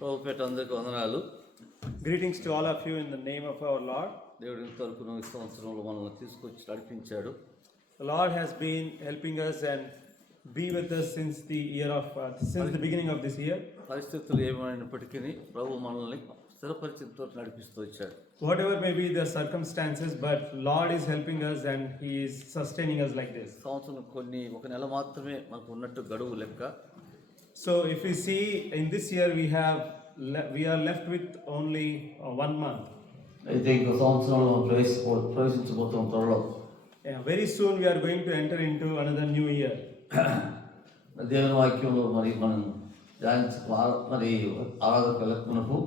ప్రభుపేట అందరికీ వందనాలు. Greetings to all of you in the name of our Lord. దేవుడి ఇంతవరకు ఈ సంవత్సరంలో మనల్ని తీసుకొచ్చి నడిపించాడు. The Lord has been helping us and be with us since the beginning of this year. పరిస్థితులు ఏమైనప్పటికీ ప్రభు మనల్ని స్థిరపరిచితో నడిపిస్తూ వచ్చాడు. Whatever may be the circumstances, but Lord is helping us and He is sustaining us like this. సంవత్సరం ఒక నెల మాత్రమే మనకు ఉన్నట్టు గడువు లెక్క. So if we see in this year we are left with only 1 month. అయితే ఇంకో సంవత్సరంలో ప్రవేశించబోతాం త్వరలో. Very soon we are going to enter into another new year. దేవుని వాక్యంలో మనం మరి ఆరాధనకు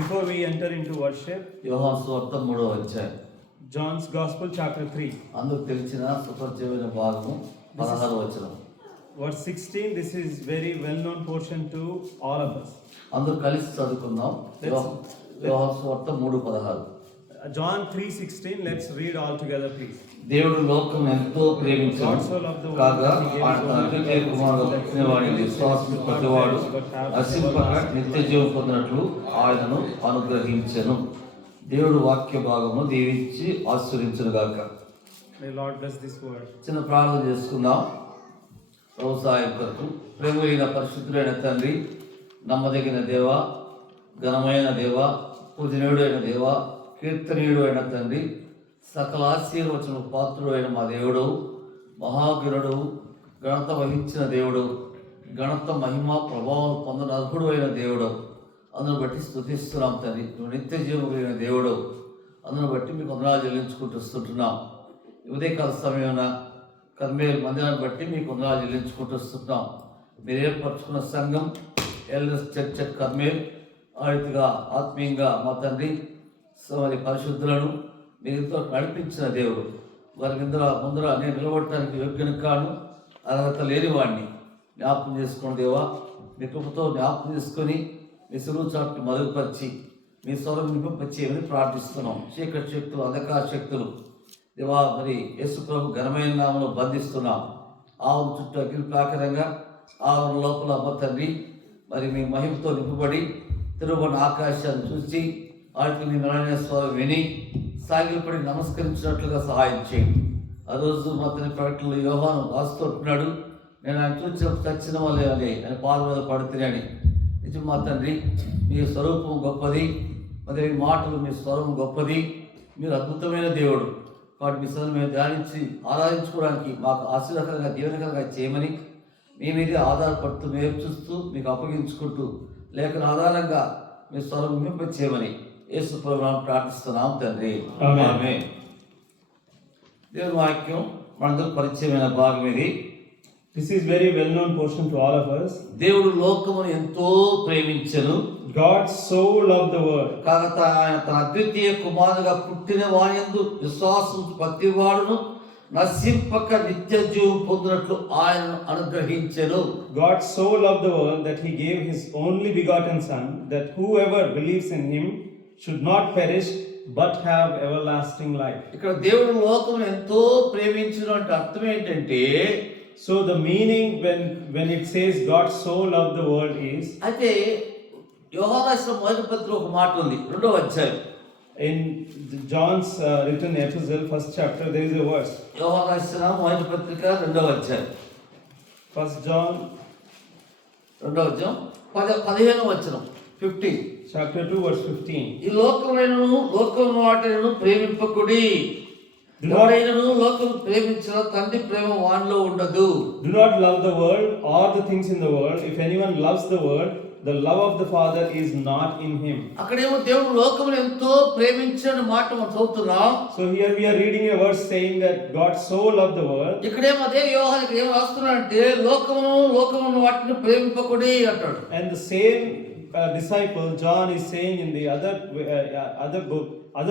Before we enter into worship, యోహాను సువార్త 3వ అధ్యాయం, John's Gospel chapter 3. అందుకు తెలిసిన సుపరిచితమైన భాగము 16వ వచనం. Verse 16, this is very well known portion to all of us. అందరూ కలిసి చదువుకుందాం. యోహాను సువార్త 3:16. John 3:16, let's read all together please. దేవుడు లోకం ఎంతో ప్రేమించాడు కాగా ఆయన అద్వితీయ కుమారుడు పుట్టిన వాడిని విశ్వాసం ప్రతివాడు నశింపక నిత్య జీవం పొందినట్లు ఆయనను అనుగ్రహించెను. దేవుడు వాక్య భాగము దీవించి ఆశీర్వదించును గాక. May Lord bless this word. చిన్న ప్రార్థన చేసుకుందాం. వ్యవసాయం కొరకు ప్రేమైన పరిశుద్ధుడైన తండ్రి, నమ్మదగిన దేవ, ఘనమైన దేవ, పూజనీయుడైన దేవ, కీర్తనీయుడు అయిన తండ్రి, సకల ఆశీర్వచన పాత్రుడు అయిన మా దేవుడు, మహాగురుడు, ఘనత వహించిన దేవుడు, ఘనత మహిమ ప్రభావం పొందిన అర్హుడు అయిన దేవుడు, అందును బట్టి స్తుతిస్తున్నాం తండ్రి. నువ్వు నిత్య జీవం కలిగిన దేవుడు, అందును బట్టి మీకు వందనాలు చెల్లించుకుంటూ వస్తుంటున్నాం. ఉదయకాల సమయమున కర్మేల్ మందిరాన్ని బట్టి మీకు వందనాలు చెల్లించుకుంటూ వస్తున్నాం. మీరు ఏర్పరచుకున్న సంఘం ఎల్ఎస్ చర్చ్ కర్మేల్ ఆ రీతిగా ఆత్మీయంగా మా తండ్రి మరి పరిశుద్ధులను మీరుతో నడిపించిన దేవుడు, వారికి ముందర నేను నిలబడటానికి యోగ్యను కాను, అర్హత లేని వాడిని జ్ఞాపకం చేసుకున్న దేవా, మీ కృపతో జ్ఞాపకం చేసుకొని మీ సులువు చాటును మరుగుపరిచి మీ స్వరం నింపచేయమని ప్రార్థిస్తున్నాం. చీకటి శక్తులు, అంధకార శక్తులు దేవా మరి యేసు ప్రభు ఘనమైన నామములో బంధిస్తున్నాం. ఆవుల చుట్టూ అగ్ని ప్రాకారంగా ఆవుల లోపల అమ్మ తండ్రి మరి మీ మహిమతో నింపబడి తిరుగుబడిన ఆకాశాన్ని చూసి వాటికి మీ నారాయణ స్వరం విని సాగిలపడి నమస్కరించినట్లుగా సహాయం చేయండి. ఆ రోజు మొత్తం ప్రకటనలో యోహాను రాస్తుంటున్నాడు, నేను ఆయన చూసినప్పుడు చచ్చిన వాళ్ళే అని ఆయన పాల మీద పడుతున్నాని. నిజం మా తండ్రి, మీ స్వరూపం గొప్పది, మరి మీ మాటలు మీ స్వరం గొప్పది, మీరు అద్భుతమైన దేవుడు. కాబట్టి మీ స్వరం మేము ధ్యానించి ఆరాధించుకోవడానికి మాకు ఆశీర్వాదకరంగా దీవెనకరంగా చేయమని మీ మీదే ఆధారపడుతూ మేము చూస్తూ మీకు అప్పగించుకుంటూ లేఖన ఆధారంగా మీ స్వరం చేయమని యేసు ప్రభువును ప్రార్థిస్తున్నాం తండ్రి. ఆమేన్. దేవుని వాక్యం మనందరూ పరిచయమైన భాగం ఇది. This is very well known portion to all of us. దేవుడు లోకమును ఎంతో ప్రేమించెను. God so loved the world. కాగా ఆయన తన అద్వితీయ కుమారుడుగా పుట్టిన వానియందు విశ్వాసం ప్రతివాడును నశింపక నిత్య జీవం పొందినట్లు ఆయనను అనుగ్రహించెను. God so loved the world that he gave his only begotten son, that whoever believes in him should not perish but have everlasting life. ఇక్కడ దేవుడు లోకమును ఎంతో ప్రేమించిన అంటే అర్థం ఏంటంటే, so the meaning when it says God so loved the world is, అయితే యోహాను రాసిన మొదటి పత్రికలో ఒక మాట ఉంది, 2వ అధ్యాయం. In John's written epistle, 1st chapter, there is a verse. యోహాను రాసిన మొదటి పత్రిక 2వ అధ్యాయం, 1 John 2వ అధ్యాయం 15వ వచనం, 15. Chapter 2 verse 15. ఈ లోకము వాటిని ప్రేమింపకుడి, ఎవరైనను లోకం ప్రేమించిన తండ్రి ప్రేమ వానిలో ఉండదు. Do not love the world or the things in the world. If anyone loves the world, the love of the Father is not in him. అక్కడేమో దేవుడు లోకమును ఎంతో ప్రేమించిన మాట మనం చదువుతున్నాం. So here we are reading a verse saying that God so loved the world. ఇక్కడేమో అదే యోహాను ఇక్కడ ఏం రాస్తున్నాడంటే లోకమును వాటిని ప్రేమింపకుడి అంటాడు. And the same disciple John is saying in the other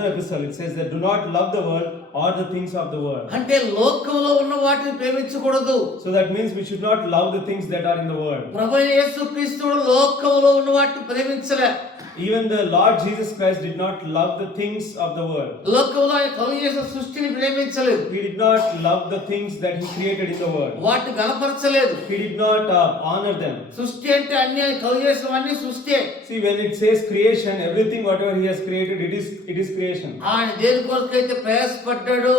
epistle, it says that do not love the world or the things of the world. అంటే లోకంలో ఉన్న వాటిని ప్రేమించకూడదు. So that means we should not love the things that are in the world. ప్రభువైన యేసుక్రీస్తు లోకంలో ఉన్న వాటిని ప్రేమించలే. Even the Lord Jesus Christ did not love the things of the world. లోకంలో ఆయన కలుగు చేసిన సృష్టిని ప్రేమించలేదు, He did not love the things that He created in the world. వాటిని గణపరచలేదు. He did not honor them. సృష్టి అంటే అన్ని ఆయన కలుగు చేసినవన్నీ సృష్టి. See, when it says creation, everything whatever He has created, it is creation. ఆయన దేని కొరకైతే ప్రయాసపడ్డాడు,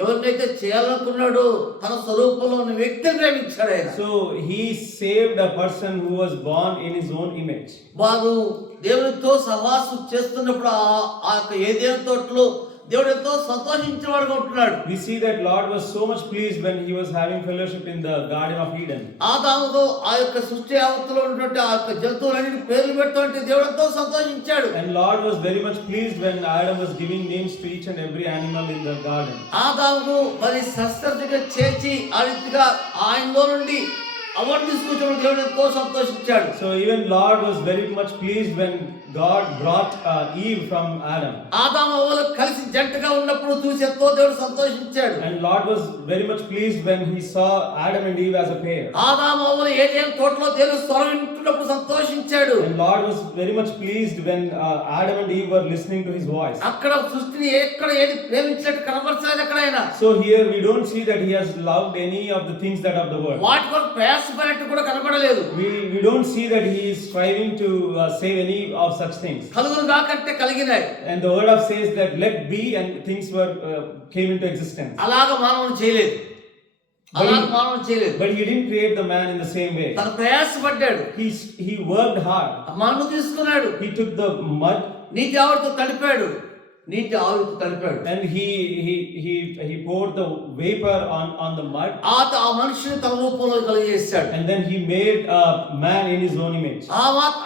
ఎవరినైతే చేయాలనుకున్నాడు, తన స్వరూపంలో ఉన్న వ్యక్తిని ప్రేమించాడు ఆయన. So He saved a person who was born in His own image. వారు దేవునితో సహవాసం చేస్తున్నప్పుడు ఆ యొక్క ఏదైనా తోటలో దేవుడు ఎంతో సంతోషించేవాడుగా ఉంటున్నాడు. We see that Lord was so much pleased when He was having fellowship in the Garden of Eden. ఆదాముతో ఆ యొక్క సృష్టి యావత్తులో ఉన్నటువంటి ఆ యొక్క జంతువులన్నిటికీ పేర్లు పెడుతుంటే దేవుడు ఎంతో సంతోషించాడు. And Lord was very much pleased when Adam was giving names to each and every animal in the garden. ఆదాముకు మరి శస్త్రచికిత్స చేసి ఆ రీతిగా ఆయనలో నుండి అవన్నీ తీసుకొచ్చినప్పుడు దేవుడు ఎంతో సంతోషించాడు. So even Lord was very much pleased when God brought Eve from Adam. ఆదాము అవ్వలు కలిసి జంటగా ఉన్నప్పుడు చూసి ఎంతో దేవుడు సంతోషించాడు. And Lord was very much pleased when He saw Adam and Eve as a pair. ఆదాము అవ్వలు ఏదైనా తోటలో దేవుడు స్వరం వింటున్నప్పుడు సంతోషించాడు. And Lord was very much pleased when Adam and Eve were listening to His voice. అక్కడ సృష్టిని ఎక్కడ ఏది ప్రేమించినట్టు కనబరచలేదు అక్కడ ఆయన. So here we don't see that He has loved any of the things that of the world. వాటి కొరకు ప్రయాసపడినట్టు కూడా కనబడలేదు. We don't see that He is striving to save any of such things. కలుగును కాకంటే కలిగినాయి. And the word of says that let be, and things came into existence. అలాగ మానవుడు చేయలేదు. But He didn't create the man in the same way. తను ప్రయాసపడ్డాడు. He worked hard. మన్ను తీసుకున్నాడు. He took the mud. నీటి ఆవిరితో తడిపాడు. And he poured the vapor on the mud. ఆ మనిషిని తన రూపంలో కలిగేశాడు. And then He made a man in His own image.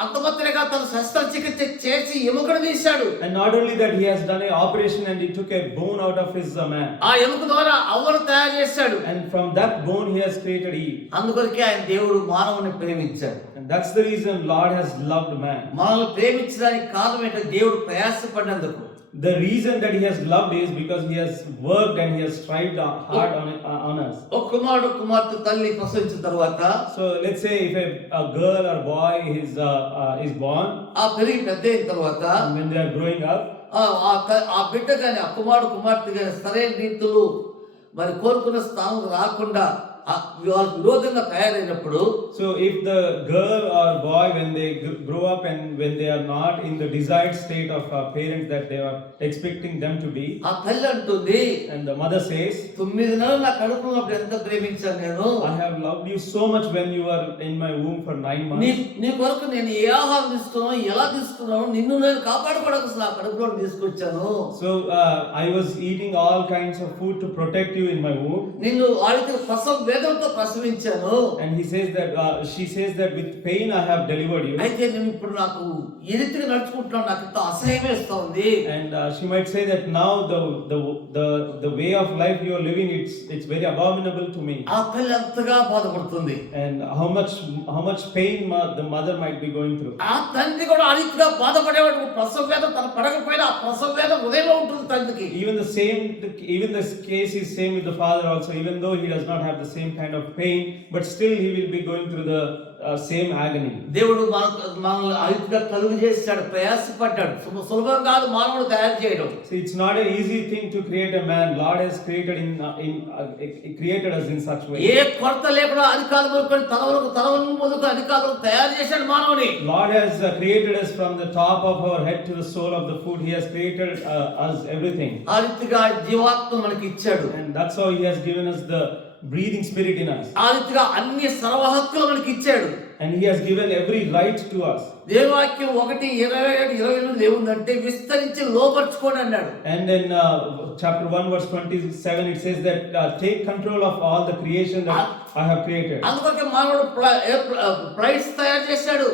అంత మాత్రమే తన శస్త్రచికిత్స చేసి ఎముకను తీశాడు. And not only that, He has done an operation and He took a bone out of his man. ఆ ఎముక ద్వారా అవ్వను తయారు చేశాడు. And from that bone He has created Eve. అందుకొరకే ఆయన దేవుడు మానవుని ప్రేమించాడు. And that's the reason Lord has loved man. మనల్ని ప్రేమించడానికి కారణం ఏంటంటే దేవుడు ప్రయాసపడినందుకు. The reason that He has loved is because He has worked and He has strived hard on us. ఒక కుమారుడు కుమార్తె తల్లి ప్రసవించిన తర్వాత, So let's say if a girl or boy is born, ఆ పెరిగి పెద్ద అయిన తర్వాత and when they are growing up, ఆ బిడ్డ కానీ ఆ కుమారుడు కుమార్తె కానీ సరైన రీతిలో మరి కోరుకున్న స్థానం రాకుండా వాళ్ళకి విరోధంగా తయారైనప్పుడు, so if the girl or boy when they grow up and when they are not in the desired state of parents that they are expecting them to be, ఆ తల్లి అంటుంది, and the mother says, 9 నెలలు నా కడుపులో ఉన్నప్పుడు ఎంత ప్రేమించాను నేను. I have loved you so much when you were in my womb for 9 months. నీ కొరకు నేను ఏ ఆహారం తీసుకున్నాను, ఎలా తీసుకున్నాను, నిన్ను నేను కాపాడుకోవడానికి నా కడుపులో తీసుకొచ్చాను. So I was eating all kinds of food to protect you in my womb. నిన్ను ఆడితే ప్రసవ వేదనతో ప్రసవించాను. And he says that she says that with pain I have delivered you. అయితే నేను ఇప్పుడు నాకు ఈ రీతిగా నడుచుకుంటున్నాను, నాకు ఎంతో అసహ్యం వేస్తుంది. And she might say that now the way of life you are living, it's very abominable to me. ఆ తల్లి ఎంతగా బాధపడుతుంది. And how much pain the mother might be going through. ఆ తండ్రి కూడా ఆ రీతిగా బాధపడేవాడు. ప్రసవ వేదన తన పడకపోయినా ఆ ప్రసవ వేదన హృదయంలో ఉంటుంది తండ్రికి. Even this case is same with the father also. Even though he does not have the same kind of pain, but still he will be going through the same agony. దేవుడు మనల్ని ఆ రీతిగా కలుగు చేశాడు, ప్రయాసపడ్డాడు. సులభం కాదు మానవుడు తయారు చేయడం. So it's not an easy thing to create a man. Lord has created us in such way. ఏ కొరత లేకుండా అధికారులు మొదలుకొని తలవరకు మొదలుకొని అధికారులు తయారు చేశాడు మానవుని. Lord has created us from the top of our head to the sole of the foot. He has created us everything. ఆ రీతిగా జీవాత్మ మనకి ఇచ్చాడు. And that's how He has given us the breathing spirit in us. ఆ రీతిగా అన్ని సర్వ హక్కులు మనకి ఇచ్చాడు. And He has given every right to us. దేవాక్యం 1:27-28 ఏముందంటే విస్తరించి లోపర్చుకోండి అన్నాడు. And in chapter 1 verse 27 it says that take control of all the creation that I have created. అందుకొరకే మానవుడు ఫ్లైట్స్ తయారు చేశాడు.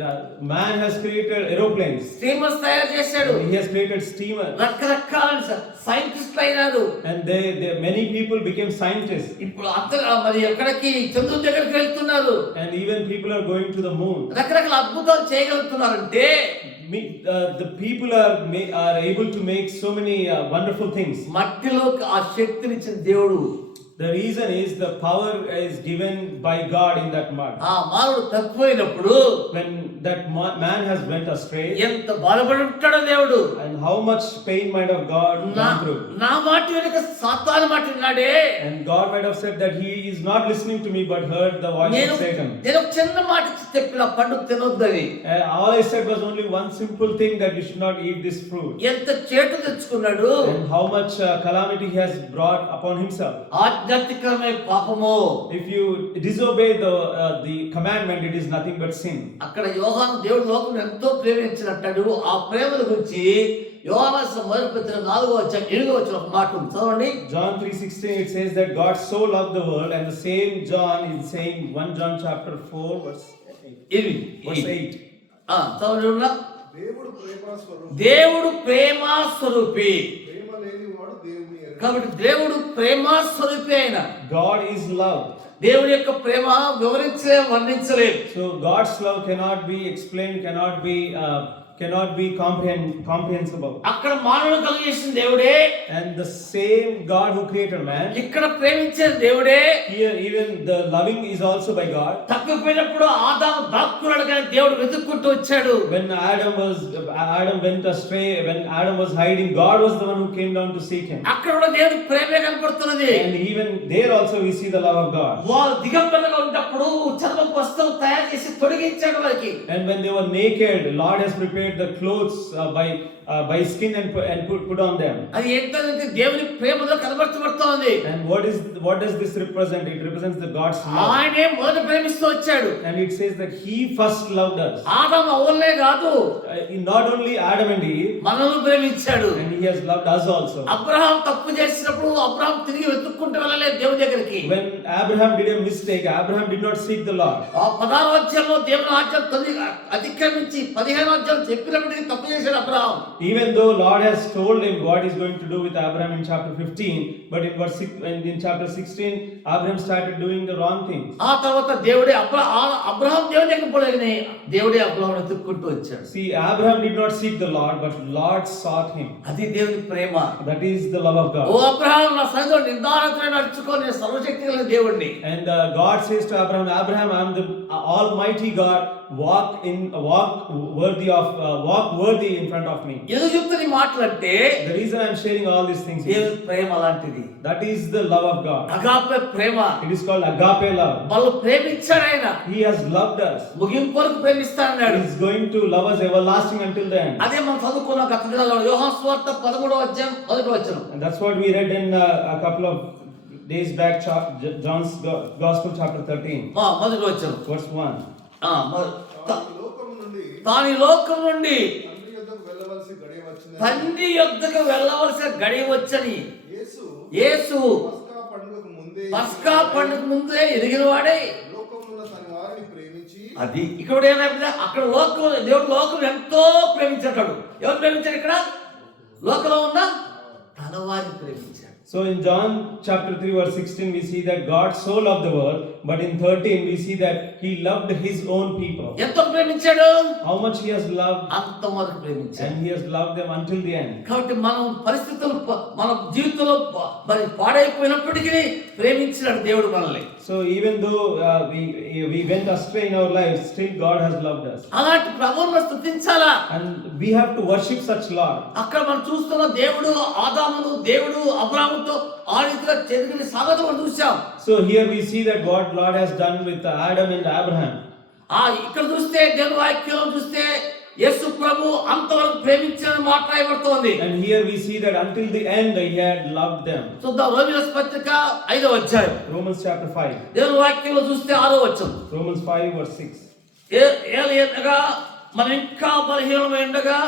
The man has created aeroplanes. Steamers తయారు చేశాడు. He has created steamer. రకరకాల సైంటిస్టులు అయినారు. And many people became scientists. ఇప్పుడు మరి ఎక్కడికి చంద్రుని దగ్గరికి వెళ్తున్నారు. And even people are going to the moon. రకరకాల అద్భుతాలు చేయగలుగుతున్నారంటే the people are able to make so many wonderful things. మట్టిలో ఆ శక్తినిచ్చిన దేవుడు The reason is the power is given by God in that mud. ఆ మానవుడు తప్పిపోయినప్పుడు When that man has went astray, ఎంత బాధపడి ఉంటాడో దేవుడు. and how much pain might have God gone through. నా మాట వెనుక సాతాను మాట విన్నాడే. And God might have said that he is not listening to me but heard the voice of Satan. నేను ఒక చిన్న మాట చెప్పిన పండు తినొద్దని. All I said was only one simple thing, that you should not eat this fruit. ఎంత చేటు తెచ్చుకున్నాడు. And how much calamity he has brought upon himself. ఆధ్యాత్మికమైన పాపము. If you disobey the commandment, it is nothing but sin. అక్కడ యోహాను దేవుడు లోకం ఎంతో ప్రేమించినట్టాడు. ఆ ప్రేమల గురించి యోహాను మొదటి పత్రిక 4:7 ఒక మాట ఉంది, చదవండి. John 3:16 it says that God so loved the world, and the same John is saying 1 John chapter 4 verse 8. చదవండి ఉన్నా. దేవుడు ప్రేమ స్వరూపి. దేవుడు ప్రేమ స్వరూపి. ప్రేమ లేనివాడు దేవుని ఎరుగడు. కాబట్టి దేవుడు ప్రేమ స్వరూపి అయిన God is love. దేవుడి యొక్క ప్రేమ వర్ణించలేదు. So God's love cannot be explained, cannot be comprehensible. అక్కడ మానవుడు కలిగేసిన దేవుడే, And the same God who created man, ఇక్కడ ప్రేమించే దేవుడే. here even the loving is also by God. తప్పిపోయినప్పుడు ఆదాము దాక్కున్నాడు కానీ దేవుడు వెతుక్కుంటూ వచ్చాడు. When Adam went astray, when Adam was hiding, God was the one who came down to seek him. అక్కడ కూడా దేవుడి ప్రేమే కనపడుతున్నది. And even there also we see the love of God. వాళ్ళు దిగంబరంగా ఉన్నప్పుడు చర్మం వస్త్రం తయారు చేసి తొడిగించాడు వారికి. And when they were naked, Lord has prepared the clothes by skin and put on them. అది ఏంటంటే దేవుని ప్రేమలో కనబడుతోంది. And what does this represent? It represents the God's love. ఆయనే మొదట ప్రేమిస్తూ వచ్చాడు. And it says that he first loved us. ఆదాము అవ్వలే కాదు, Not only Adam and Eve, మనల్ని ప్రేమించాడు. and he has loved us also. Abraham తప్పు చేసినప్పుడు అబ్రహాం తిరిగి వెతుక్కుంటూ వెళ్ళలేదు దేవుని దగ్గరికి. When Abraham did a mistake, Abraham did not seek the Lord. ఆ 16వ అధ్యాయంలో దేవుని ఆజ్ఞ అతిక్రమించి 15వ అధ్యాయం చెప్పినప్పటికీ తప్పు చేశాడు Abraham. Even though Lord has told him what he's going to do with Abraham in chapter 15, but in chapter 16, Abraham started doing the wrong things. ఆ తర్వాత దేవుడే అబ్రహాం దేవుని దగ్గరికి పోలేదని దేవుడే అబ్రహాం వెతుక్కుంటూ వచ్చాడు. See, Abraham did not seek the Lord, but Lord sought him. అది దేవుని ప్రేమ. That is the love of O God. Abraham నా సన్నిధిలో నిర్ధారణ నడుచుకో, నేను సర్వశక్తి కలిగిన దేవుణ్ణి. And God says to Abraham, I am the Almighty God. Walk worthy in front of me. ఎందుకు చెప్తున్న మాటలంటే The reason I am sharing all these things is దేవుని ప్రేమ లాంటిది. that is the love of God. Agape Prema. It is called agape love. వాళ్ళు ప్రేమించాడు ఆయన. He has loved us. ముగింపు వరకు ప్రేమిస్తానన్నాడు. He is going to love us everlasting until the end. అదే మనం చదువుకున్న గత దినాల్లో యోహాను సువార్త 13వ అధ్యాయం 1వ వచనం. And that's what we read in a couple of days back, John's Gospel chapter 13, 1వ వచనం. verse 1. తాను ఈ లోకం నుండి తండ్రి యొద్దకు వెళ్ళవలసిన గడియ తండ్రి యొద్దకు వెళ్ళవలసిన గడియ వచ్చినది. వచ్చని యేసు యేసు పస్కా పండుగకు ముందే ఎరిగిన వాడే. లోకమున తన వారిని ప్రేమించి అది ఇక్కడ ఏమైనా అక్కడ దేవుడు లోకం ఎంతో ప్రేమించాడు. ఎవరు ప్రేమించారు? ఇక్కడ లోకంలో ఉన్న తన వారిని ప్రేమించాడు. So in John chapter 3 verse 16 we see that God so loved the world, but in 13 we see that he loved his own people. ఎంతో ప్రేమించాడు. How much he has loved, అంతవరకు ప్రేమించాడు. and he has loved them until the end. కాబట్టి మనం పరిస్థితులు మన జీవితంలో మరి పాడైపోయినప్పటికీ ప్రేమించినాడు దేవుడు మనల్ని. So even though we went astray in our lives, still God has loved us. అలాంటి ప్రభువును స్తుతించాలా. And we have to worship such Lord. అక్కడ మనం చూస్తున్న దేవుడు ఆదామును దేవుడు అబ్రాహాముతో ఆ రీతిగా జరిగిన స్వాగతం మనం చూసాం. So here we see that what Lord has done with Adam and Abraham. ఇక్కడ చూస్తే దేవుని వాక్యంలో చూస్తే యేసు ప్రభు అంతవరకు ప్రేమించిన మాట రాయబడుతోంది. And here we see that until the end he had loved them. చూద్దాం రోమీయుల పత్రిక 5వ అధ్యాయం. Romans chapter 5. దేవుని వాక్యంలో చూస్తే 6వ వచనం. Romans 5 verse 6. ఏలయనగా మనం ఇంకా బలహీనమై ఉండగా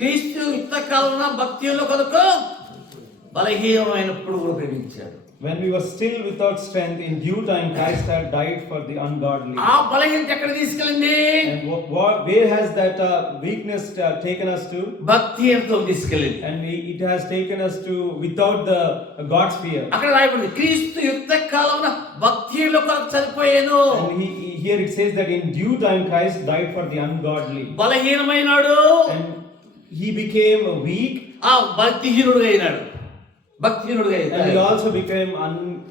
క్రీస్తు యుక్తకాలన భక్తిలో కనుక బలహీనమైనప్పుడు కూడా ప్రేమించాడు. When we were still without strength, in due time Christ had died for the ungodly. ఆ బలహీనత ఎక్కడ తీసుకెళ్ళింది? And where has that weakness taken us to? భక్తితో తీసుకెళ్ళింది. And it has taken us to without the God's fear. అక్కడ రాయబడింది క్రీస్తు యుక్తకాలన భక్తిలో కొరకు చనిపోయాను. And here it says that in due time Christ died for the ungodly. బలహీనమైనాడు. And he became weak. ఆ భక్తిహీనుడు అయినాడు. భక్తిహీనుడుగా And he ఎదిగాడు. also became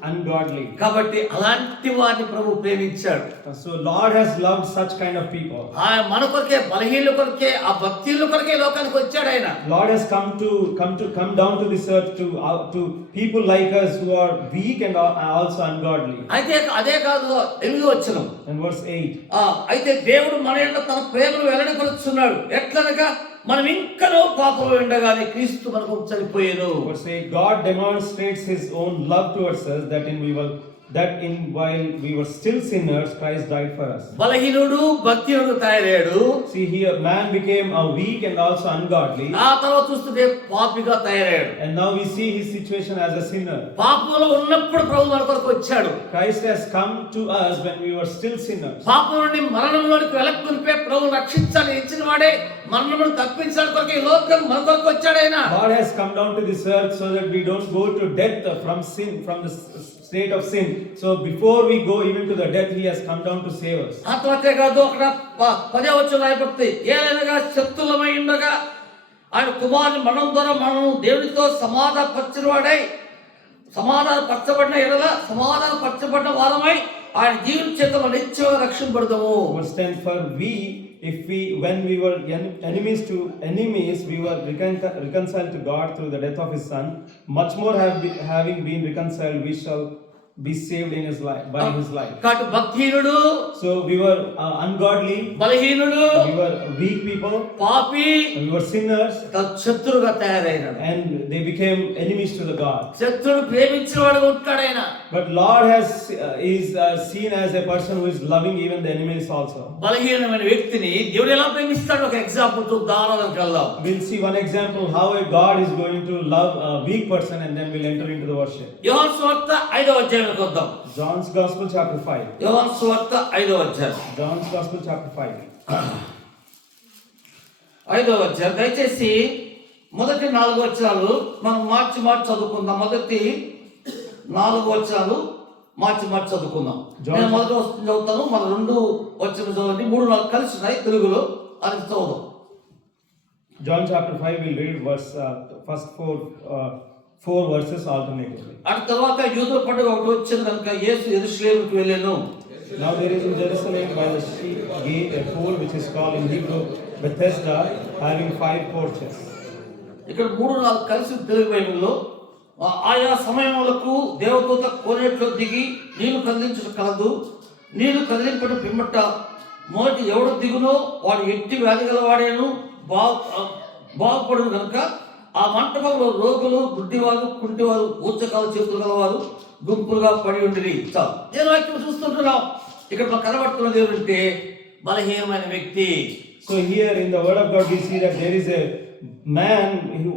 ungodly. కాబట్టి అలాంటి వారిని ప్రభు ప్రేమించాడు. So Lord has loved such kind of people. ఆయన మన కొరకే, బలహీనుల కొరకే, ఆ భక్తిహీనుల కొరకే లోకానికి వచ్చాడు ఆయన. Lord has come down to this earth to people like us who are weak and are also ungodly. అయితే అదే కాదు, 8వ వచనం. And verse 8. అయితే దేవుడు మన యందు తన ప్రేమను వెల్లడిపరుచున్నాడు. ఎట్లనగా మనం ఇంకనూ పాపంలో ఉండగానే క్రీస్తు మనకు చనిపోయాను. Verse 8. God demonstrates his own love towards us while we were still sinners, Christ died for us. బలహీనుడు భక్తిహీనుడు తయారయ్యాడు. See here, man became a weak and also ungodly. ఆ తర్వాత చూస్తే పాపిగా తయారయ్యాడు. And now we see his situation as a sinner. పాపంలో ఉన్నప్పుడు ప్రభు మన కొరకు వచ్చాడు. Christ has come to us when we were still sinners. పాపం నుండి మరణంలోనికి వెలక్కొనిపే ప్రభు రక్షించాలని ఇచ్చిన వాడే మరణమును తప్పించడానికి కొరకు ఈ లోకం మన కొరకు వచ్చాడు ఆయన. God has come down to this earth so that we don't go to death from sin, from the state of sin. So before we go even to the death, he has come down to save us. అంతే కాదు, అక్కడ 10వ వచనం రాయబడుతుంది. ఏలైనగా శత్రులమై ఉండగా ఆయన కుమారుని మరణం ద్వారా మనం దేవునితో సమాధానపరచబడిన ఎడల సమాధానపరచబడిన వారమై ఆయన జీవిత చేత నిత్యంగా రక్షింపబడతాము. Verse 10. For when we were enemies, we were reconciled to God through the death of his son. Much more having been reconciled, we shall be saved in his life, by his life. కాబట్టి భక్తిహీనుడు, So we were ungodly, బలహీనుడు, we were weak people, పాపి, we were sinners, శత్రువుగా తయారైనాడు. and they became enemies to the God. శత్రువును ప్రేమించిన వాడుగా ఉంటాడు ఆయన. But Lord is seen as a person who is loving even the enemies also. బలహీనమైన వ్యక్తిని దేవుడు ఎలా ప్రేమిస్తాడు ఒక ఎగ్జాంపుల్ చూద్దాం కల్లా. We'll see one example how a God is going to love a weak person, and then we'll enter into the worship. యోహాను సువార్త 5వ అధ్యాయంలోకి వద్దాం. John's Gospel chapter 5. యోహాను సువార్త 5వ అధ్యాయం. John's Gospel chapter 5. 5వ అధ్యాయం. దయచేసి మొదటి 4 వచనాలు మనం మార్చి చదువుకుందాం. మొదటి 4 వచనాలు మార్చి చదువుకుందాం. నేను మొదటి వచనం చదువుతాను, మన 2 వచనం చదవండి. 3, 4 కలిసి ఉన్నాయి తెలుగులో, అది చదువుదాం. John chapter 5 will read first four verses alternatively. ఆ తర్వాత యూదుల పండుగ ఒకటి వచ్చింది కనుక యేసు యెరూషలేముకు వెళ్ళాను. Now there is in Jerusalem by the sheep gate a pool which is called in Hebrew Bethesda, having 5 porches. ఇక్కడ 3, 4 కలిసి తెలుగు బైబిల్లో ఆయా సమయములకు దేవదూత కోనేట్లో దిగి నీళ్లు కదిలించుట కలదు. నీళ్లు కదిలింపడం పిమ్మట మొదటి ఎవడు దిగునో వాడు ఎట్టి వ్యాధి గలవాడేను బాగుపడును కనుక ఆ మంటపంలో రోగులు, గుడ్డివారు, కుంటివారు, ఊచకాలు చేతులు గలవారు గుంపులుగా పడి ఉండిరి. చాలు. నేను వాక్యం చూస్తుంటున్నాం. ఇక్కడ మనకు కనబడుతున్నది ఏమంటే బలహీనమైన వ్యక్తి. So here in the word of God we see that there is a man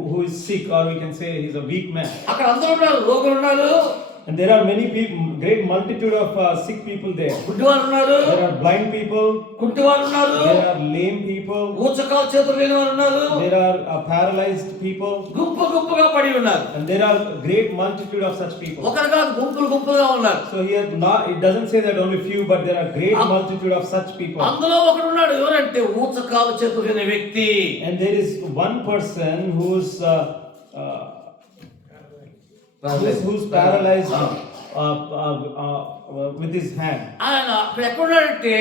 who is sick, or we can say he's a weak man. అక్కడ అందరూ ఉన్నారు, రోగులు ఉన్నారు, and there are many people, great multitude of sick people there. గుడ్డివారు ఉన్నారు, There are blind people, కుంటివారు ఉన్నారు, there are lame people, ఊచకాలు చేతులు లేని వారు ఉన్నారు, there are paralyzed people, గుంపుగా పడి ఉన్నారు. and there are great multitude of such people. ఒకరు కాదు, గుంపులుగా ఉన్నారు. So here it doesn't say that only few, but there are great multitude of such people. అందులో ఒకడు ఉన్నాడు, ఎవరంటే ఊచకాలు చేతులు లేని వ్యక్తి. And there is one person who's paralyzed with his hand. ఆయన అక్కడ ఎక్కడున్నాడంటే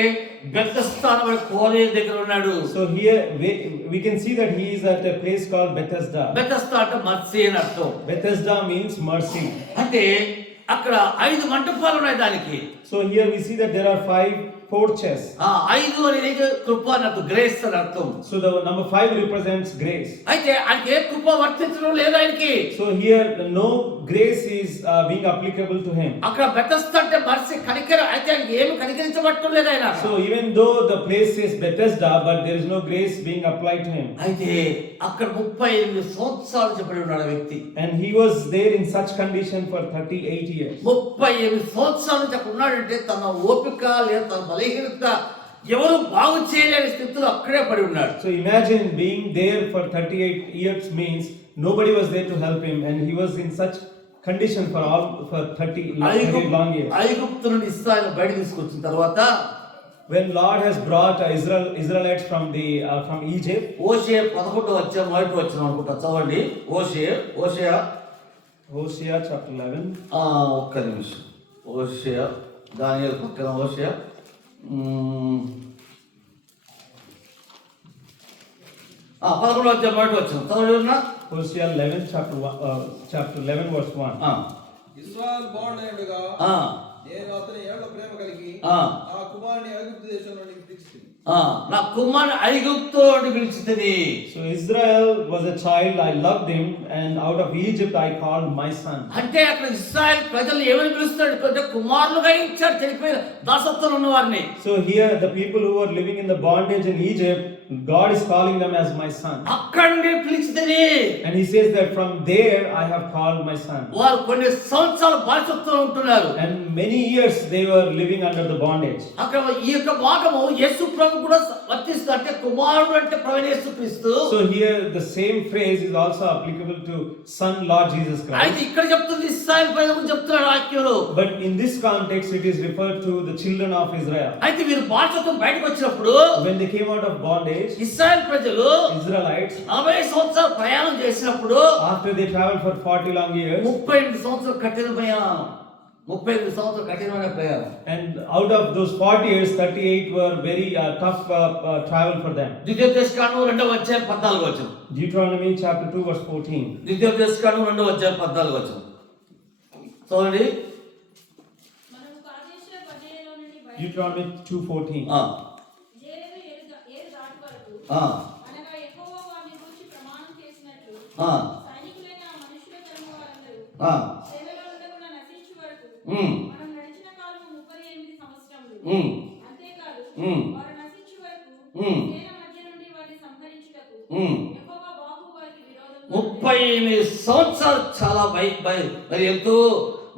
బెతెస్దా అనే కోనేరు దగ్గర ఉన్నాడు. So here we can see that he is at a place called Bethesda. Bethesda అంటే మర్సీ అని అర్థం. Bethesda means mercy. అంటే అక్కడ 5 మంటపాలు ఉన్నాయి దానికి. So here we see that there are 5 porches. 5 అనేది కృప అని అర్థం, గ్రేస్ అని అర్థం. So the number 5 represents grace. అయితే ఆయనకి ఏ కృప వర్తించడం లేదు ఆయనకి. So here no grace is being applicable to him. అక్కడ బెతెస్దా అంటే మర్సీ, కనికరం. అయితే ఆయనకి ఏమి కనికరించబట్టం లేదు ఆయన. So even though the place is Bethesda, but there is no grace being applied to him. అయితే అక్కడ 38 సంవత్సరాలు చెప్పబడి ఉన్నాడు ఆ వ్యక్తి. And he was there in such condition for 38 years. 38 సంవత్సరాల నుంచి అక్కడ ఉన్నాడంటే తన ఓపిక లేదా తన బలహీనత ఎవరు బాగు చేయలేని స్థితిలో అక్కడే పడి ఉన్నాడు. So imagine being there for 38 years means nobody was there to help him, and he was in such condition for 30 long years. ఐగుప్తు నుండి ఇశ్రాయేలు బయట తీసుకొచ్చిన తర్వాత when Lord has brought Israelites from Egypt. హోషేయ 11వ అధ్యాయం 1వ వచనం అనుకుంటా, చదవండి. హోషేయ Hosea chapter 11. ఒక్క నిమిషం. హోషేయ, దానియేలు పక్కన హోషేయ. 11వ అధ్యాయం మొదటి వచనం చదవండి. Hosea 11 chapter 11 verse 1. ఇశ్రాయేలు బాండయుడుగా ఆ, నేను అతని ఏళ్ల ప్రేమ కలిగి ఆ, ఆ కుమారుని ఐగుప్తు దేశంలో నుండి పిలిచి ఆ, నా కుమారుని ఐగుప్తు అని పిలిచితిని. So Israel was a child, I loved him, and out of Egypt I called my son. అంటే అక్కడ ఇశ్రాయేల్ ప్రజలు ఏమని పిలుస్తాడు అంటే కుమారులుగా ఇచ్చాడు చనిపోయిన దాసత్వంలో ఉన్న వారిని. So here the people who were living in the bondage in Egypt, God is calling them as my son. అక్కడి నుండి పిలిచితిని. And he says that from there I have called my son. వారు కొన్ని సంవత్సరాలు బానిసత్వంలో ఉంటున్నారు. And many years they were living under the bondage. అక్కడ ఈ యొక్క భాగము యేసు ప్రభు కూడా వర్తిస్తుంది. అంటే కుమారుడు అంటే ప్రభువైన యేసు క్రీస్తు. So here the same phrase is also applicable to son Lord Jesus అయితే Christ. ఇక్కడ చెప్తుంది ఇశ్రాయేల్ ప్రజలకు చెప్తున్నాడు వాక్యంలో. But in this context it is referred to the children of Israel. అయితే వీరు బానిసత్వం బయటకు వచ్చినప్పుడు When they came out of bondage, Israel ప్రజలు Israelites, 40 సంవత్సరాలు ప్రయాణం చేసినప్పుడు after they traveled for 40 long years, 38 సంవత్సరాలు కఠినమైన 38 సంవత్సరాలు కఠినమైన ప్రయాణం. and out of those 40 years, 38 were very tough travel for them. ద్వితీయోపదేశకాండం 2వ అధ్యాయం 14వ వచనం. Deuteronomy chapter 2 verse 14. ద్వితీయోపదేశకాండం 2వ అధ్యాయం 14వ వచనం. చూడండి. మనము కాదేశ బర్నేలో నుండి Deuteronomy 2:14. జేరేదు ఏరు దాటి వరకు ఆ, అనగా యెహోవా వారిని గూర్చి ప్రమాణం చేసినట్లు ఆ, సైనికులైన ఆ మనుషుల తరము వారందరూ ఆ, సేవలో ఉండకుండా నశించు వరకు ఉమ్, మనం నడిచిన కాలము 38 సంవత్సరములు. ఉమ్, అంతేకాదు ఉమ్, వారు నశించు వరకు ఉమ్, సేన మధ్య నుండి వారిని సంహరించుటకు ఉమ్. యెహోవా బాహు వారికి విరోధంగా 38 సంవత్సరాలు చాలా మరి ఎంతో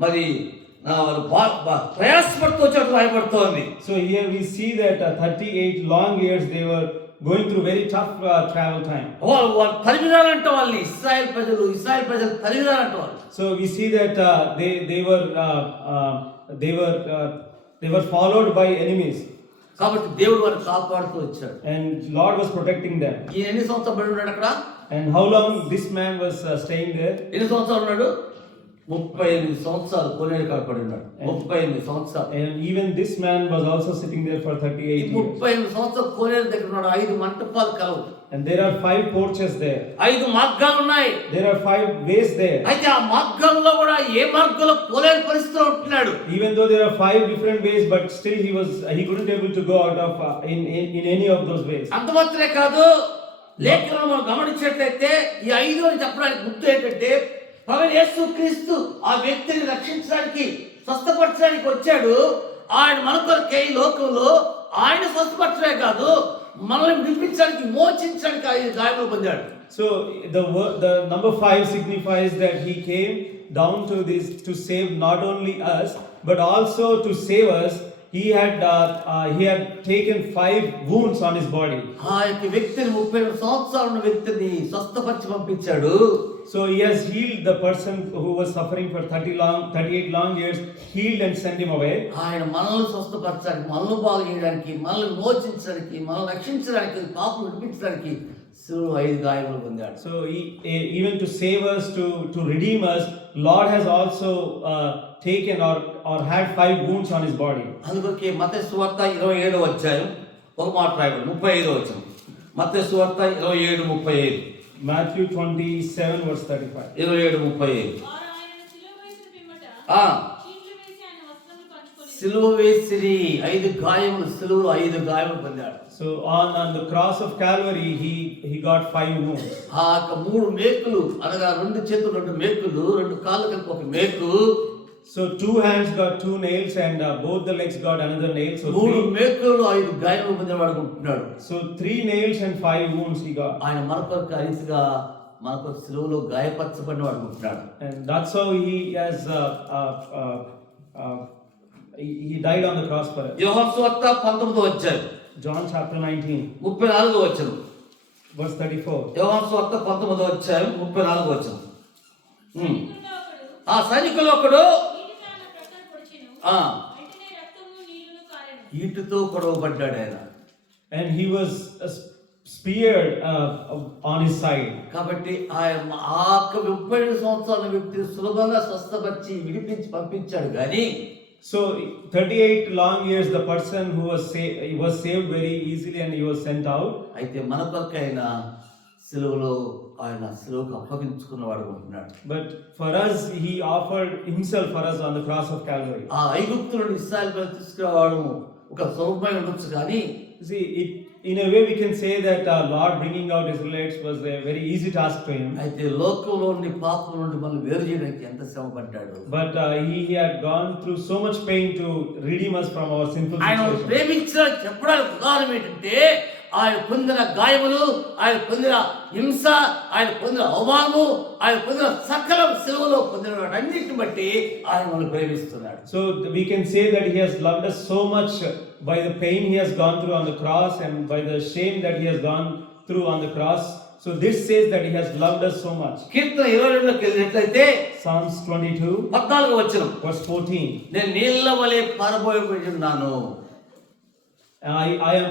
మరి వారు ప్రయాసపడుతూ వచ్చేట్టు రాయబడుతోంది. So here we see that 38 long years they were going through very tough travel time. వాళ్ళు తరిమినారంట వాళ్ళని ఇశ్రాయేల్ ప్రజలు తరిమినారంట వాళ్ళు. So we see that they were followed by enemies, కాబట్టి దేవుడు వారిని కాపాడుతూ వచ్చాడు. and Lord was protecting them. ఈ ఎన్ని సంవత్సరాలు పడి ఉన్నాడు అక్కడ? And how long this man was staying there? ఎన్ని సంవత్సరాలు ఉన్నాడు? 38 సంవత్సరాలు కొనేరు కాపాడి ఉన్నాడు. 38 సంవత్సరాలు. And even this man was also sitting there for ఈ 38 years. 38 సంవత్సరాలు కోనేరు దగ్గర ఉన్నాడు. 5 మంటపాలు కలవు. And there are 5 porches there. 5 మార్గాలు ఉన్నాయి. There are 5 ways there. అయితే ఆ మార్గాల్లో కూడా ఏ మార్గంలో కోలేని పరిస్థితిలో ఉంటున్నాడు. Even though there are 5 different ways, but still he couldn't able to go out of in any of those ways. అంత మాత్రమే కాదు, లేఖనాలను మనం గమనించినట్లయితే ఈ 5 అని చెప్పడానికి గుర్తు ఏంటంటే ప్రభువైన యేసు క్రీస్తు ఆ వ్యక్తిని రక్షించడానికి స్వస్థపరచడానికి వచ్చాడు. ఆయన మన కొరకే ఈ లోకంలో ఆయన స్వస్థపరచడమే కాదు మనల్ని విడిపించడానికి మోచించడానికి ఆయన గాయములు పొందాడు. So the number 5 signifies that he came down to this to save not only us but also to save us. He had taken 5 wounds on his body. ఆ యొక్క వ్యక్తిని 32 సంవత్సరాల ఉన్న వ్యక్తిని స్వస్థపరిచి పంపించాడు. So he has healed the person who was suffering for 38 long years, healed and sent him away. ఆయన మనల్ని స్వస్థపరచడానికి, మనల్ని బాగు చేయడానికి, మనల్ని మోచించడానికి, మనల్ని రక్షించడానికి, పాపం విడిపించడానికి శిలువలో 5 గాయములు పొందాడు. So even to save us, to redeem us, Lord has also taken or had 5 wounds on his body. అందుకే మత్తయి సువార్త 27వ అధ్యాయం ఒక మాట రాయబడి 35వ వచనం. మత్తయి సువార్త 27:35. Matthew 27 verse 35. 27:35. వారు ఆయనను సిలువ వేసిన పిమ్మట ఆ, చీట్లు వేసి ఆయన వస్త్రములు పంచుకొని సిలువ వేసిరి 5 గాయములు, సిలువలో 5 గాయములు పొందాడు. So on the cross of Calvary, he got 5 wounds. ఆ యొక్క 3 మేకులు అనగా 2 చేతులు 2 మేకులు, 2 కాళ్ళు కలిపి ఒక మేకు, So 2 hands got 2 nails and both the legs got another nail. So 3 మేకులు 5 గాయములు పొందినవాడు అనుకుంటున్నాడు. 3 nails and 5 wounds he got. ఆయన మన కొరకు అరిసిగా మన కొరకు సిలువలో గాయపరచబడినవాడు అనుకుంటున్నాడు. And that's how he has he died on the cross for us. యోహాను సువార్త 19వ అధ్యాయం John chapter 19 34వ వచనం. verse 34. యోహాను సువార్త 19వ అధ్యాయం 34వ వచనం. సైనికుల్లో ఒకడు ఆ సైనికుల్లో ఒకడు ఈటితో ఆయన ప్రక్కన పొడిచెను. ఆ వెంటనే రక్తమును నీళ్లును కారెను. ఈటుతో గొడవపడ్డాడు ఆయన. And he was speared on his side. కాబట్టి ఆయన ఆ 37 సంవత్సరాల వ్యక్తిని సులభంగా స్వస్థపరిచి విడిపించి పంపించాడు కానీ So 38 long years, the person who was saved very easily and he was sent out. అయితే మన కొరకు ఆయన సిలువలో ఆయన సిలువకు అప్పగించుకున్నవాడు ఉంటున్నాడు. But for us, he offered himself for us on the cross of Calvary. ఆ ఐగుప్తులను ఇశ్రాయేలు తీసుకురావడం ఒక సులభమై ఉండొచ్చు కానీ See, in a way we can say that Lord bringing out Israelites was a very easy task to him. అయితే లోకంలోని పాపం నుండి మనం వేరు చేయడానికి ఎంత శ్రమ పడ్డాడు. But he had gone through so much pain to redeem us from our sinful ఆయన situation. ప్రేమించిన చెప్పడానికి ఉదాహరణ ఏంటంటే ఆయన పొందిన గాయములు, ఆయన పొందిన హింస, ఆయన పొందిన అవమానము, ఆయన పొందిన సకల సిలువలో పొందిన అన్నిటిని బట్టి ఆయన మనల్ని ప్రేమిస్తున్నాడు. So we can say that he has loved us so much by the pain he has gone through on the cross and by the shame that he has gone through on the cross. So this says that he has loved us so much. కీర్తన 22లోకి వెళ్ళినట్లయితే Psalms 22 14వ వచనం, verse 14. నేను నీళ్ళ వలె పారబోయబడి ఉన్నాను, I am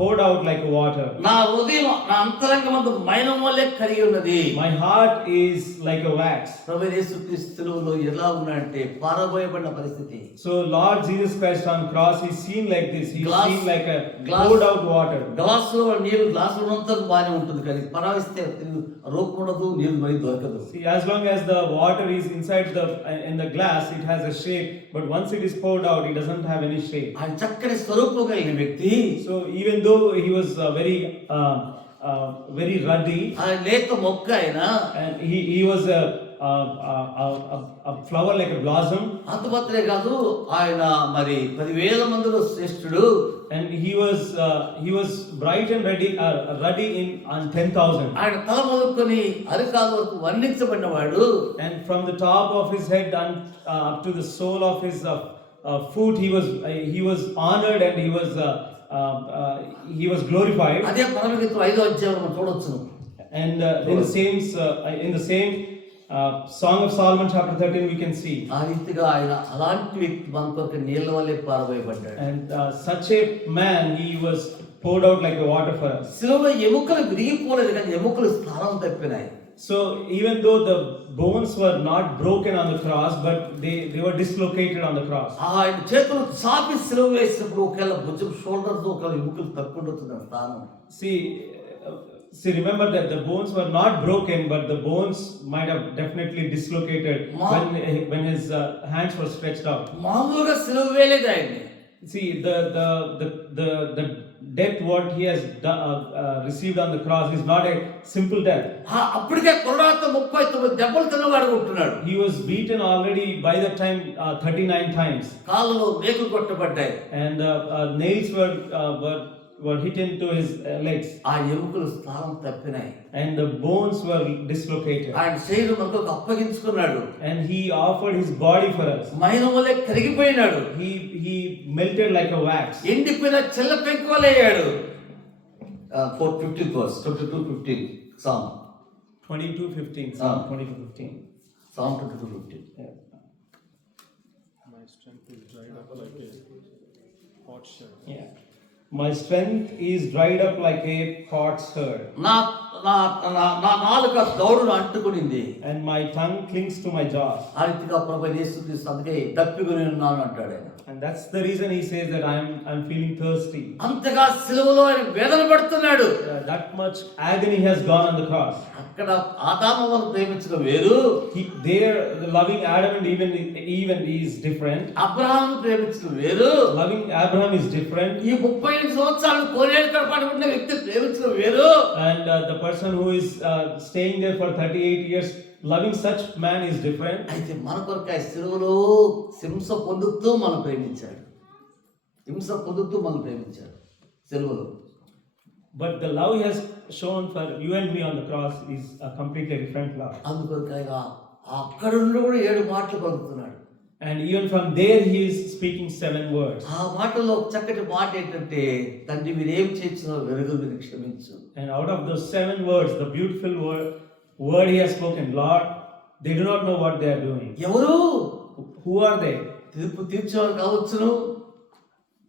poured out like water. నా హృదయం నా అంతరంగమందు మైనం వలె కరిగి ఉన్నది. My heart is like a wax. ప్రభువైన యేసుక్రీస్తు సిలువలో ఎలా ఉన్నాడంటే పారబోయబడిన పరిస్థితి. So Lord Jesus Christ on cross, he seen like this. He Glass- seen like a glass- poured out water. గ్లాసులో నీళ్ళు గ్లాసులో ఉన్నంత బాగానే ఉంటుంది కానీ పరావిస్తే రూపం ఉండదు, నీళ్ళు మరి దొరకదు. See, as long as the water is inside in the glass, it has a shape. But once it is poured out, it doesn't have any shape. ఆయన చక్కని స్వరూపం కలిగిన వ్యక్తి, So even though he was very ruddy, ఆయన లేత మొక్క ఆయన, and he was a flower like a blossom, అంత మాత్రమే కాదు ఆయన మరి 10,000 మందిలో శ్రేష్ఠుడు. and he was bright and ruddy on 10,000. ఆయన తల మొదలుకొని అరికాలు వరకు వర్ణించబడినవాడు. And from the top of his head and up to the sole of his foot, he was honored and he was glorified. అదే పరమగీతం 5వ అధ్యాయంలో మనం చూడొచ్చును. And in the same Song of Solomon chapter 13 we can see. ఆ రీతిగా ఆయన అలాంటి వ్యక్తి మన కొరకు నీళ్ళ వల్లే పారబోయబడ్డాడు. And such a man, he was poured out like a water for us. సిలువలో ఎముకలు విరిగిపోలేదు కానీ ఎముకలు స్థానం తప్పినాయి. So even though the bones were not broken on the cross, but they were dislocated on the cross. ఆయన చేతులు చాపి సిలువ వేసినప్పుడు ఒకవేళ భుజం షోల్డర్స్ ఒక ఎముకలు తక్కువ ఉంటుంది స్థానం. See, remember that the bones were not broken, but the bones might have definitely dislocated when his hands were stretched out. మామూలుగా సిలువ వేయలేదు ఆయన్ని. See, the death what he has received on the cross is not a simple death. అప్పటికే కొరడాతో 39 దెబ్బలు తిన్నవాడు ఉంటున్నాడు. He was beaten already by that time 39 times. కాళ్ళలో మేకులు కొట్టబడ్డాయి. And nails were hit into his legs. ఆ ఎముకలు స్థానం తప్పినాయి. And the bones were dislocated. ఆయన శరీరం మనకు అప్పగించుకున్నాడు. And he offered his body for us. మైనం వలె కరిగిపోయినాడు. He melted like a wax. ఎండిపోయిన చెల్ల పెంకు వలె అయ్యాడు. 15th verse 22:15 Psalm 22:15. Psalm 22:15. Psalm 22:15. Yeah. My strength is dried up like a potsherd. Yeah. My strength is dried up like a potsherd. నా నాలుక దౌడును అంటుకునింది. And my tongue clings to my jaws. ఆ రీతిగా ప్రభువైన యేసుక్రీస్తు అందుకే దప్పికొని ఉన్నాను అంటాడు ఆయన. And that's the reason he says that I'm feeling thirsty. అంతగా సిలువలో ఆయన వేదన పడుతున్నాడు. That much agony has gone on the cross. అక్కడ ఆదామును ప్రేమించడం వేరు, There, the loving Adam and even is different. అబ్రహామును ప్రేమించడం వేరు. Loving Abraham is different. ఈ 35 సంవత్సరాలు కోనేరు కడపడిన వ్యక్తి ప్రేమించడం వేరు. And the person who is staying there for 38 years, loving such man is different. అయితే మన కొరకు ఆ సిలువలో హింస పొందుతూ మనం ప్రేమించాడు. హింస పొందుతూ మనం ప్రేమించాడు సిలువలో. But the love he has shown for you and me on the cross is a completely different love. అందుకొరకు ఆయన అక్కడ నుండి కూడా 7 మాటలు పలుకుతున్నాడు. And even from there he is speaking 7 words. ఆ మాటలో ఒక చక్కటి మాట ఏంటంటే తండ్రి మీరు ఏం చేసినా వెలుగుని క్షమించు. And out of those 7 words, the beautiful word he has spoken, Lord, they do not know what they are doing. ఎవరు? Who are they? తీర్పు తీర్చేవారు కావచ్చును,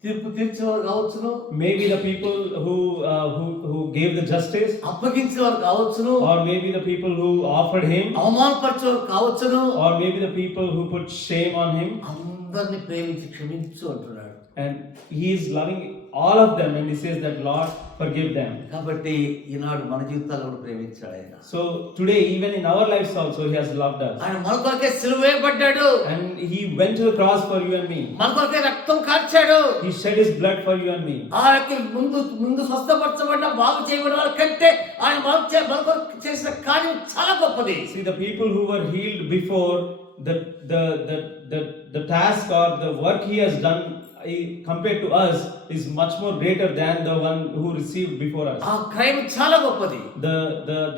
తీర్పు తీర్చేవారు కావచ్చును, Maybe the people who gave the justice, అప్పగించేవారు కావచ్చును, or maybe the people who offered him, అవమానపరిచేవారు కావచ్చును. or maybe the people who put shame on him. అందరిని ప్రేమించి క్షమించు అంటున్నాడు. And he is loving all of them, and he says that, Lord, forgive them. కాబట్టి ఈనాడు మన జీవితాల్లో కూడా ప్రేమించాడు ఆయన. So today, even in our lives also, he has loved us. ఆయన మన కొరకే సిలువ వేయబడ్డాడు, And he went to the cross for you and me. మన కొరకే రక్తం కార్చాడు. He shed his blood for you and me. ఆ యొక్క ముందు స్వస్థపరచబడిన బాగు చేయబడిన వాళ్ళ కంటే ఆయన మన కొరకు చేసిన కార్యం చాలా గొప్పది. See, the people who were healed before, the task or the work he has done compared to us is much more greater than the one who received before us. ఆ క్రయం చాలా గొప్పది.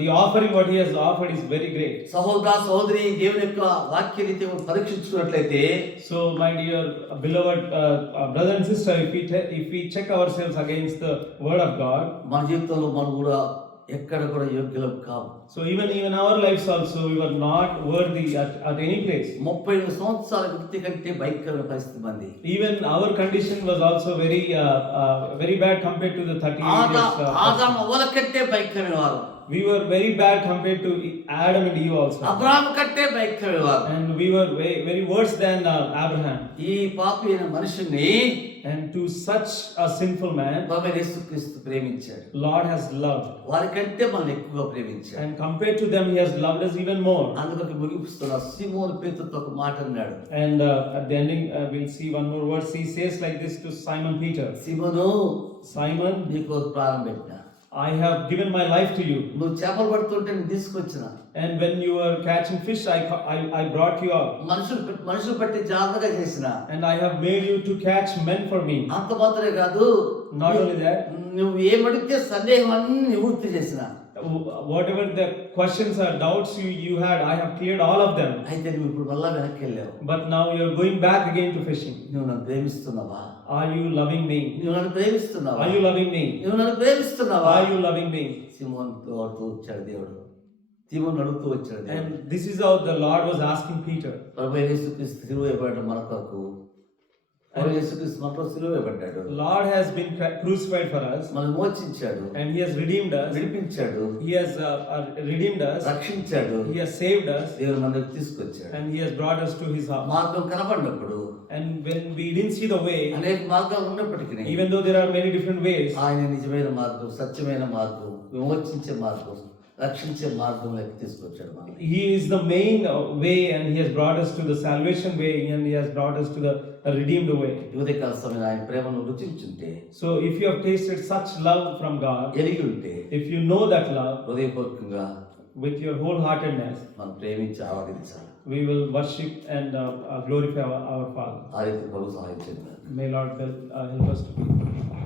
The offering what he has offered is very great. సహోదర సహోదరి, దేవుని యొక్క వాక్య రీతి పరీక్షించుకున్నట్లయితే, So my dear beloved brother and sister, if we check ourselves against the word of God, మన జీవితంలో మనం కూడా ఎక్కడ కూడా యోగ్యులం కావు. so even our lives also, we were not worthy at any place. 30 సంవత్సరాల వ్యక్తి కంటే భయంకరమైన పరిస్థితి మంది. Even our condition was also very bad compared to the 38 years. ఆదాము అవ్వల కంటే భయంకరమైన వారు, We were very bad compared to Adam and Eve also. అబ్రాహాము కంటే భయంకరమైన వారు. And we were very worse than Abraham. ఈ పాపి అయిన మనుషుని And to such a sinful man, ప్రభువైన యేసుక్రీస్తు ప్రేమించాడు. Lord has loved. వారికంటే మనం ఎక్కువగా ప్రేమించాడు. And compared to them, he has loved us even more. అందుకని ముగిస్తున్నా సీమోను పేతురుతో ఒక మాట అన్నాడు. And at the ending, we'll see one more verse. He says like this to Simon Peter, Simon, Simon, నీకు ప్రాణం పెట్టినా, I have given my life to you. నువ్వు చేపలు పడుతుంటే నేను తీసుకొచ్చిన. And when you were catching fish, I brought you out. మనుషులు పట్టి జాగ్రత్తగా చేసిన. And I have made you to catch men for me. అంత మాత్రమే కాదు, Not only that, నువ్వు ఏమడిగితే సందేహం అన్ని నివృత్తి చేసిన. whatever the questions or doubts you had, I have cleared all of them. అయితే నువ్వు ఇప్పుడు మళ్ళా వెనక్కి వెళ్ళావు. But now you're going back again to fishing. నువ్వు నన్ను ప్రేమిస్తున్నావా? Are you loving me? నువ్వు నన్ను ప్రేమిస్తున్నావా? Are you loving me? నువ్వు నన్ను ప్రేమిస్తున్నావా? Are you loving me? సీమోనుతో అడుగుతూ వచ్చాడు దేవుడు. సీమోను అడుగుతూ వచ్చాడు దేవుడు. And this is how the Lord was asking Peter. ప్రభువైన యేసుక్రీస్తు సిలువ వేయబడ్డ మన కొరకు. ప్రభువైన యేసుక్రీస్తు మన కొరకు సిలువ వేయబడ్డాడు. Lord has been crucified for us, మనల్ని మోచించాడు, and He has redeemed us. విడిపించాడు, He has redeemed us. రక్షించాడు, He has saved us, దేవుని మన దగ్గరికి తీసుకొచ్చాడు. and He has brought us to His house. మార్గం కనపడినప్పుడు, And when we didn't see the way, అనేక మార్గాలు ఉన్నప్పటికీ even though there are many different ways, ఆయన నిజమైన మార్గం, సత్యమైన మార్గం, విమోచించే మార్గం, రక్షించే మార్గంలోకి తీసుకొచ్చాడు మనల్ని. He is the main way, and He has brought us to the salvation way, and He has brought us to the redeemed way. ఉదయకాల సమయం ఆయన ప్రేమను రుచించుంటే, So if you have tasted such love from God, ఎరిగి ఉంటే, if you know that love హృదయపూర్వకంగా with your wholeheartedness, మనం ప్రేమించి ఆరాధించాలి. we will worship and glorify our Father. ఆ రీతి ప్రభు సహాయం చేయాలి. May Lord help us to be.